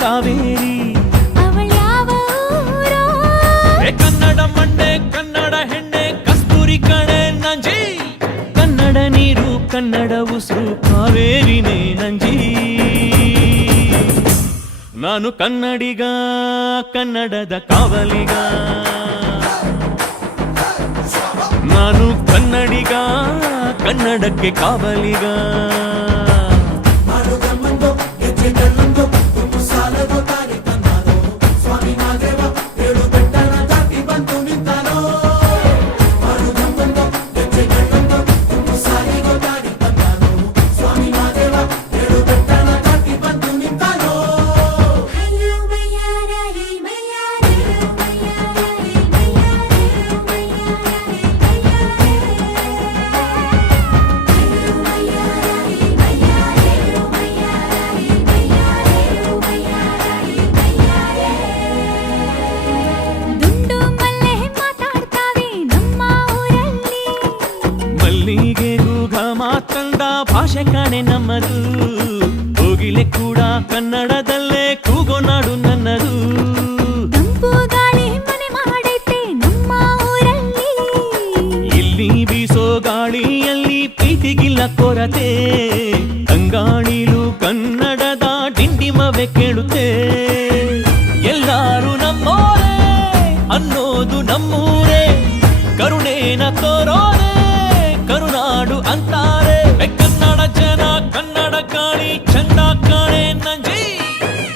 ಕಾವೇರಿ ಕನ್ನಡ ಮಂಡೆ ಕನ್ನಡ ಹೆಣ್ಣೆ ಕಸ್ತೂರಿ ಕಣೆ ನಂಜಿ ಕನ್ನಡ ನೀರು ಕನ್ನಡ ಉಸಿರು ಕಾವೇರಿನೇ ನಂಜಿ ನಾನು ಕನ್ನಡಿಗ ಕನ್ನಡದ ಕಾವಲಿಗ ನಾನು ಕನ್ನಡಿಗ ಕನ್ನಡಕ್ಕೆ ಕಾವಲಿಗ ಭಾಷೆ ಕಾಣೆ ನಮ್ಮದು ಹೋಗಿಲೆ ಕೂಡ ಕನ್ನಡದಲ್ಲೇ ಕೂಗೋ ನಾಡು ನನ್ನದು ತಂಪು ಗಾಳಿ ಮನೆ ಮಾಡೈತೆ ನಮ್ಮ ಊರಲ್ಲಿ ಇಲ್ಲಿ ಬೀಸೋ ಗಾಳಿಯಲ್ಲಿ ಪ್ರೀತಿಗಿಲ್ಲ ಕೊರತೆ ತಂಗಾಣಿಲು ಕನ್ನಡದ ಡಿಂಡಿಮವೆ ಕೇಳುತ್ತೆ ಎಲ್ಲಾರು ನಮ್ಮೋರೇ ಅನ್ನೋದು ನಮ್ಮೂರೇ ಕರುಣೇನ ತೋರೋರೆ ಕರುನಾಡು ಅಂತಾರೆ ಕನ್ನಡ ಜನ ಕನ್ನಡ ಗಾಳಿ ಚಂದ ಕಾಣೆ ನಂಜಿ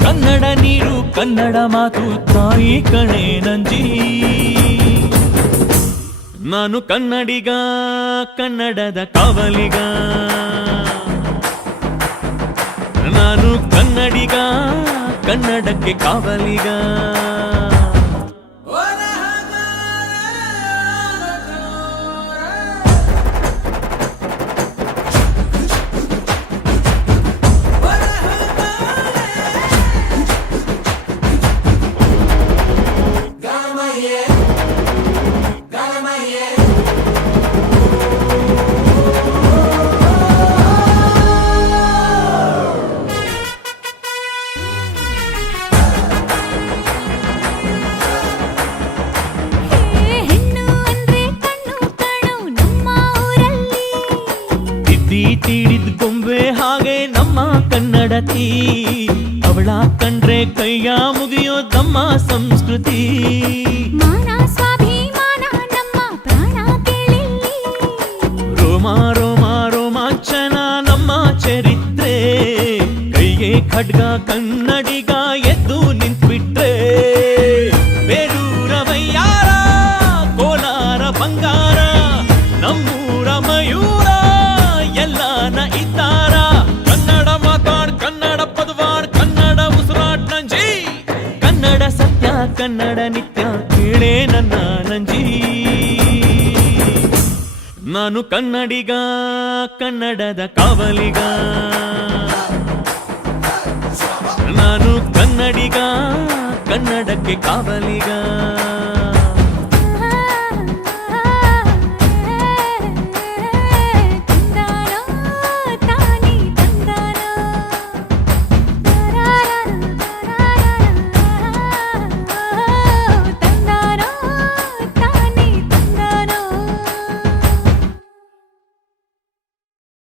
ಕನ್ನಡ ನೀರು ಕನ್ನಡ ಮಾತು ತಾಯಿ ಕಣೆ ನಂಜಿ ನಾನು ಕನ್ನಡಿಗ ಕನ್ನಡದ ಕಾವಲಿಗ ನಾನು ಕನ್ನಡಿಗ ಕನ್ನಡಕ್ಕೆ ಕಾವಲಿಗ ತೀಡಿದ ಗೊಂಬೆ ಹಾಗೆ ನಮ್ಮ ಕನ್ನಡತಿ ಅವಳ ಕಂಡ್ರೆ ಕೈಯ ಮುಗಿಯೋದಮ್ಮ ಸಂಸ್ಕೃತಿ ಮಾನ ಸ್ವಾಭಿಮಾನ ನಮ್ಮ ಪ್ರಾಣ ಕೇಳಿಲ್ಲಿ ರೋಮ ರೋಮ ರೋಮಾಂಚನ ನಮ್ಮ ಚರಿತ್ರೆ ಕೈಗೆ ಖಡ್ಗ ಕನ್ನಡಿಗ ಎದ್ದು ನಿಂತ್ಬಿಟ್ರೆ ಬೇರೂರ ಮೈಯಾರ ಕೋಲಾರ ಬಂಗಾರ ನಮ್ಮೂರ ಮಯೂರ ಎಲ್ಲಾನ ಇದ್ದಾರ ಕನ್ನಡ ಮಾತಾಡ್ ಕನ್ನಡ ಪದವಾಡ್ ಕನ್ನಡ ಉಸಿರಾಡ್ ನಂಜಿ ಕನ್ನಡ ಸತ್ಯ ಕನ್ನಡ ನಿತ್ಯ ಕೇಳೇ ನನ್ನ ನಂಜಿ ನಾನು ಕನ್ನಡಿಗ ಕನ್ನಡದ ಕಾವಲಿಗ ನಾನು ಕನ್ನಡಿಗ ಕನ್ನಡಕ್ಕೆ ಕಾವಲಿಗ